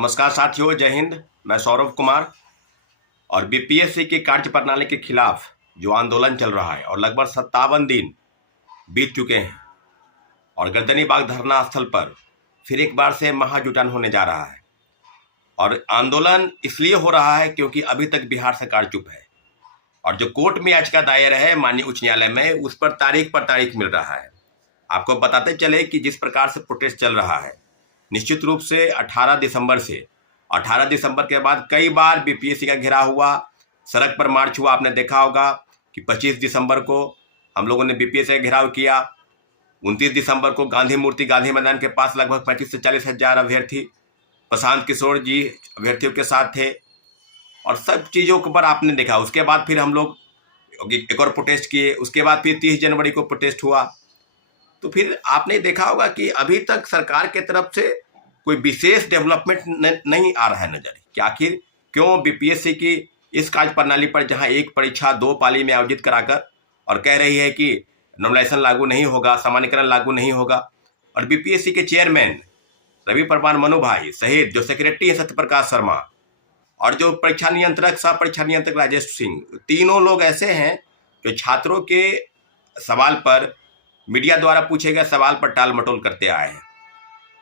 नमस्कार साथियों, जय हिंद। मैं सौरभ कुमार। और बीपीएससी की कार्य प्रणाली के खिलाफ जो आंदोलन चल रहा है और लगभग 57 दिन बीत चुके हैं और गर्दनी बाग धरना स्थल पर फिर एक बार से महाजुटान होने जा रहा है। और आंदोलन इसलिए हो रहा है क्योंकि अभी तक बिहार सरकार चुप है और जो कोर्ट में याचिका दायर है माननीय उच्च न्यायालय में, उस पर तारीख मिल रहा है। आपको बताते चले कि जिस प्रकार से प्रोटेस्ट चल रहा है, निश्चित रूप से 18 दिसंबर के बाद कई बार बीपीएससी का घेराव हुआ, सड़क पर मार्च हुआ। आपने देखा होगा कि 25 दिसंबर को हम लोगों ने बीपीएससी का घेराव किया। 29 दिसंबर को गांधी मैदान के पास लगभग 35 से 40 हजार अभ्यर्थी, प्रशांत किशोर जी अभ्यर्थियों के साथ थे और सब चीज़ों के ऊपर आपने देखा। उसके बाद फिर हम लोग एक और प्रोटेस्ट किए, उसके बाद फिर 30 जनवरी को प्रोटेस्ट हुआ। तो फिर आपने देखा होगा कि अभी तक सरकार के तरफ से कोई विशेष डेवलपमेंट नहीं आ रहा है नजर कि आखिर क्यों बीपीएससी की इस कार्य प्रणाली पर, जहां एक परीक्षा 2 पाली में आयोजित कराकर और कह रही है कि नॉर्मलाइजेशन लागू नहीं होगा, सामान्यकरण लागू नहीं होगा, और बीपीएससी के चेयरमैन रवि परवार मनु भाई सहित जो सेक्रेटरी है सत्यप्रकाश शर्मा और जो परीक्षा नियंत्रक सह परीक्षा नियंत्रक राजेश सिंह, तीनों लोग ऐसे हैं जो छात्रों के सवाल पर, मीडिया द्वारा पूछे गए सवाल पर टाल मटोल करते आए हैं।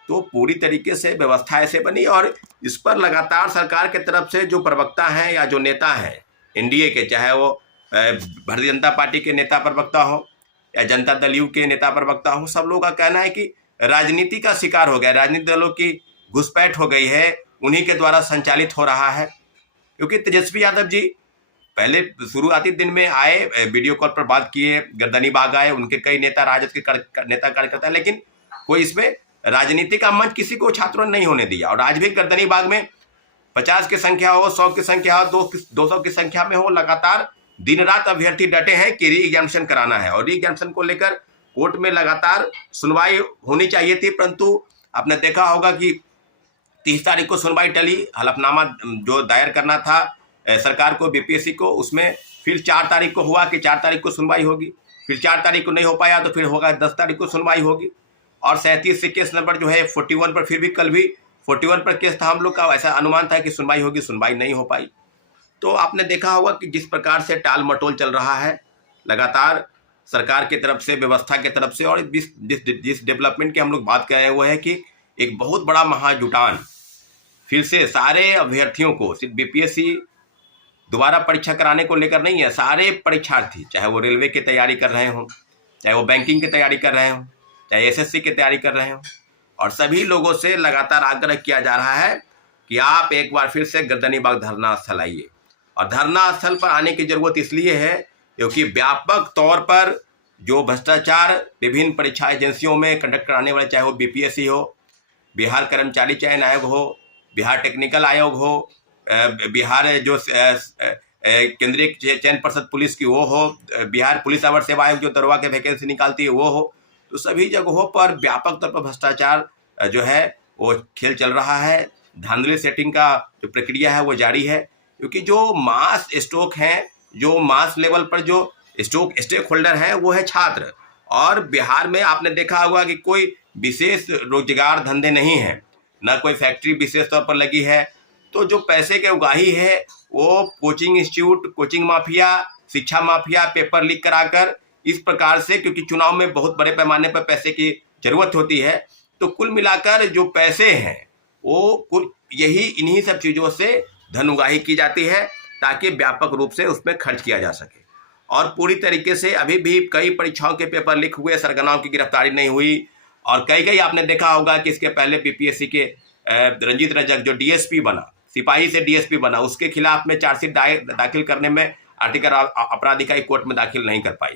तो पूरी तरीके से व्यवस्था ऐसे बनी और इस पर लगातार सरकार के तरफ से जो प्रवक्ता हैं या जो नेता हैं एनडीए के, चाहे वो भारतीय जनता पार्टी के नेता प्रवक्ता हो या जनता दल यू के नेता प्रवक्ता हो, सब लोगों का कहना है कि राजनीति का शिकार हो गया, राजनीतिक दलों की घुसपैठ हो गई है, उन्हीं के द्वारा संचालित हो रहा है। क्योंकि तेजस्वी यादव जी पहले शुरुआती दिन में आए, वीडियो कॉल पर बात किए, गर्दनी बाग आए, उनके कई नेता, राजद के नेता कार्यकर्ता, लेकिन कोई इसमें राजनीति का मंच किसी को छात्रों ने नहीं होने दिया। और आज भी गर्दनी बाग में 50 की संख्या हो, 100 की संख्या हो, 200 की संख्या में हो, लगातार दिन रात अभ्यर्थी डटे हैं कि री एग्जामिनेशन कराना है। और री एग्जामिनेशन को लेकर कोर्ट में लगातार सुनवाई होनी चाहिए थी, परंतु आपने देखा होगा कि 30 तारीख को सुनवाई टली। हलफनामा जो दायर करना था सरकार को, बीपीएससी को, उसमें फिर 4 तारीख को हुआ कि 4 तारीख को सुनवाई होगी, फिर 4 तारीख को नहीं हो पाया तो फिर होगा 10 तारीख को सुनवाई होगी। और 37 से केस नंबर जो है 41 पर, फिर भी कल भी 41 पर केस था हम लोग का, ऐसा अनुमान था कि सुनवाई होगी, सुनवाई नहीं हो पाई। तो आपने देखा होगा कि जिस प्रकार से टाल मटोल चल रहा है लगातार सरकार की तरफ से, व्यवस्था की तरफ से। और जिस डेवलपमेंट की हम लोग बात कर रहे हैं वो है कि एक बहुत बड़ा महाजुटान फिर से सारे अभ्यर्थियों को, सिर्फ बीपीएससी दोबारा परीक्षा कराने को लेकर नहीं है, सारे परीक्षार्थी, चाहे वो रेलवे की तैयारी कर रहे हों, चाहे वो बैंकिंग की तैयारी कर रहे हों, चाहे एसएससी की तैयारी कर रहे हों, और सभी लोगों से लगातार आग्रह किया जा रहा है कि आप एक बार फिर से गर्दनी बाग धरना स्थल आइए। और धरना स्थल पर आने की जरूरत इसलिए है क्योंकि व्यापक तौर पर जो भ्रष्टाचार विभिन्न परीक्षा एजेंसियों में कंडक्ट कराने वाले, चाहे वो बीपीएससी हो, बिहार कर्मचारी चयन आयोग हो, बिहार टेक्निकल आयोग हो, बिहार जो केंद्रीय चयन पर्षद पुलिस की वो हो, बिहार पुलिस अवर सेवा आयोग जो दरोगा के वैकेंसी निकालती है वो हो, तो सभी जगहों पर व्यापक तौर पर भ्रष्टाचार जो है वो खेल चल रहा है। धांधली सेटिंग का जो प्रक्रिया है वो जारी है, क्योंकि जो मास स्टॉक हैं, जो मास लेवल पर जो स्टेक होल्डर हैं वो है छात्र। और बिहार में आपने देखा होगा कि कोई विशेष रोजगार धंधे नहीं है, न कोई फैक्ट्री विशेष तौर पर लगी है। तो जो पैसे के उगाही है वो कोचिंग इंस्टीट्यूट, कोचिंग माफिया, शिक्षा माफिया, पेपर लीक कराकर इस प्रकार से, क्योंकि चुनाव में बहुत बड़े पैमाने पर पैसे की जरूरत होती है, तो कुल मिलाकर जो पैसे हैं वो इन्हीं सब चीज़ों से धन उगाही की जाती है ताकि व्यापक रूप से उसमें खर्च किया जा सके। और पूरी तरीके से अभी भी कई परीक्षाओं के पेपर लीक हुए, सरगनाओं की गिरफ्तारी नहीं हुई। और कई आपने देखा होगा कि इसके पहले बीपीएससी के रंजीत रजक जो डीएसपी बना, सिपाही से डीएसपी बना, उसके खिलाफ में चार्जशीट दाखिल करने में आर्टिकल अपराध इकाई कोर्ट में दाखिल नहीं कर पाई।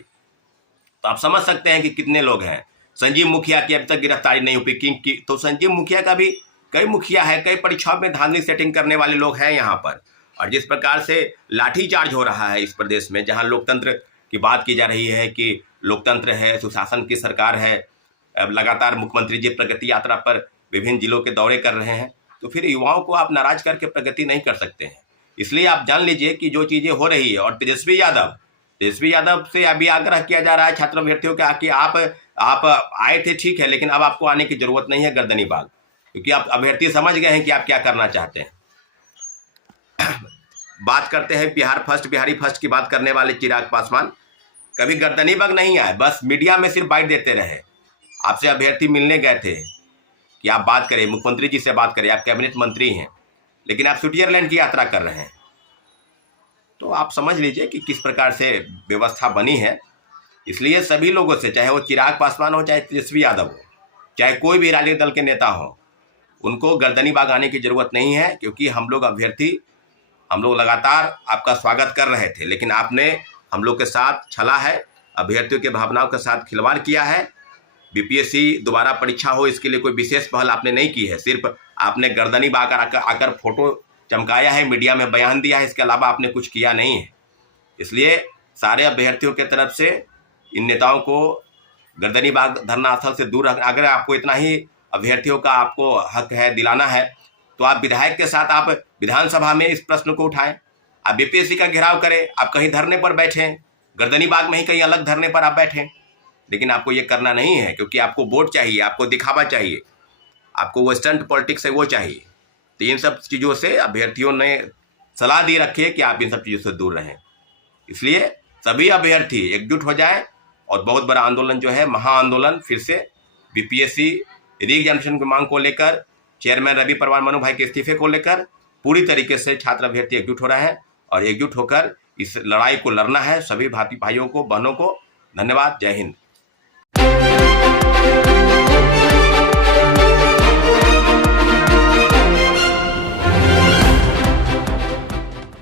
तो आप समझ सकते हैं कि कितने लोग हैं। संजीव मुखिया की अभी तक गिरफ्तारी नहीं हुई, किंग की। तो संजीव मुखिया का भी, कई मुखिया है, कई परीक्षाओं में धांधली सेटिंग करने वाले लोग हैं यहाँ पर। और जिस प्रकार से लाठीचार्ज हो रहा है इस प्रदेश में, जहाँ लोकतंत्र की बात की जा रही है कि लोकतंत्र है, सुशासन की सरकार है, लगातार मुख्यमंत्री जी प्रगति यात्रा पर विभिन्न जिलों के दौरे कर रहे हैं, तो फिर युवाओं को आप नाराज करके प्रगति नहीं कर सकते हैं। इसलिए आप जान लीजिए कि जो चीज़ें हो रही है, और तेजस्वी यादव से अभी आग्रह किया जा रहा है छात्र अभ्यर्थियों का कि आप आए थे ठीक है, लेकिन अब आपको आने की जरूरत नहीं है गर्दनी बाग। क्योंकि आप अभ्यर्थी समझ गए हैं कि आप क्या करना चाहते हैं। बात करते हैं बिहारी फर्स्ट की बात करने वाले चिराग पासवान कभी गर्दनी बग नहीं आए, बस मीडिया में सिर्फ बाइट देते रहे। आपसे अभ्यर्थी मिलने गए थे कि आप बात करें, मुख्यमंत्री जी से बात करें, आप कैबिनेट मंत्री हैं, लेकिन आप स्विट्जरलैंड की यात्रा कर रहे हैं। तो आप समझ लीजिए कि किस प्रकार से व्यवस्था बनी है। इसलिए सभी लोगों से, चाहे वो चिराग पासवान हो, चाहे तेजस्वी यादव हो, चाहे कोई भी राजनीतिक दल के नेता हो, उनको गर्दनी बाग आने की जरूरत नहीं है। क्योंकि हम लोग लगातार आपका स्वागत कर रहे थे, लेकिन आपने हम लोग के साथ छला है, अभ्यर्थियों के भावनाओं के साथ खिलवाड़ किया है। बीपीएससी दोबारा परीक्षा हो, इसके लिए कोई विशेष पहल आपने नहीं की है। सिर्फ आपने गर्दनी बाग आकर फोटो चमकाया है, मीडिया में बयान दिया है, इसके अलावा आपने कुछ किया नहीं है। इसलिए सारे अभ्यर्थियों के तरफ से इन नेताओं को गर्दनी बाग धरना स्थल से दूर रखना। अगर आपको इतना ही अभ्यर्थियों का आपको हक है दिलाना है, तो आप विधायक के साथ आप विधानसभा में इस प्रश्न को उठाएं, आप बीपीएससी का घेराव करें, आप कहीं धरने पर बैठें, गर्दनी बाग में ही कहीं अलग धरने पर आप बैठें। लेकिन आपको ये करना नहीं है, क्योंकि आपको वोट चाहिए, आपको दिखावा चाहिए, आपको वो स्टंट पॉलिटिक्स है वो चाहिए। तो इन सब चीज़ों से अभ्यर्थियों ने सलाह दी रखी है कि आप इन सब चीज़ों से दूर रहें। इसलिए सभी अभ्यर्थी एकजुट हो जाए और बहुत बड़ा आंदोलन जो है, महाआंदोलन, फिर से बीपीएससी रीएग्जामिनेशन की मांग को लेकर, चेयरमैन रवि परवार मनु भाई के इस्तीफे को लेकर पूरी तरीके से छात्र अभ्यर्थी एकजुट हो रहे हैं और एकजुट होकर इस लड़ाई को लड़ना है। सभी भाइयों को, बहनों को धन्यवाद। जय हिंद।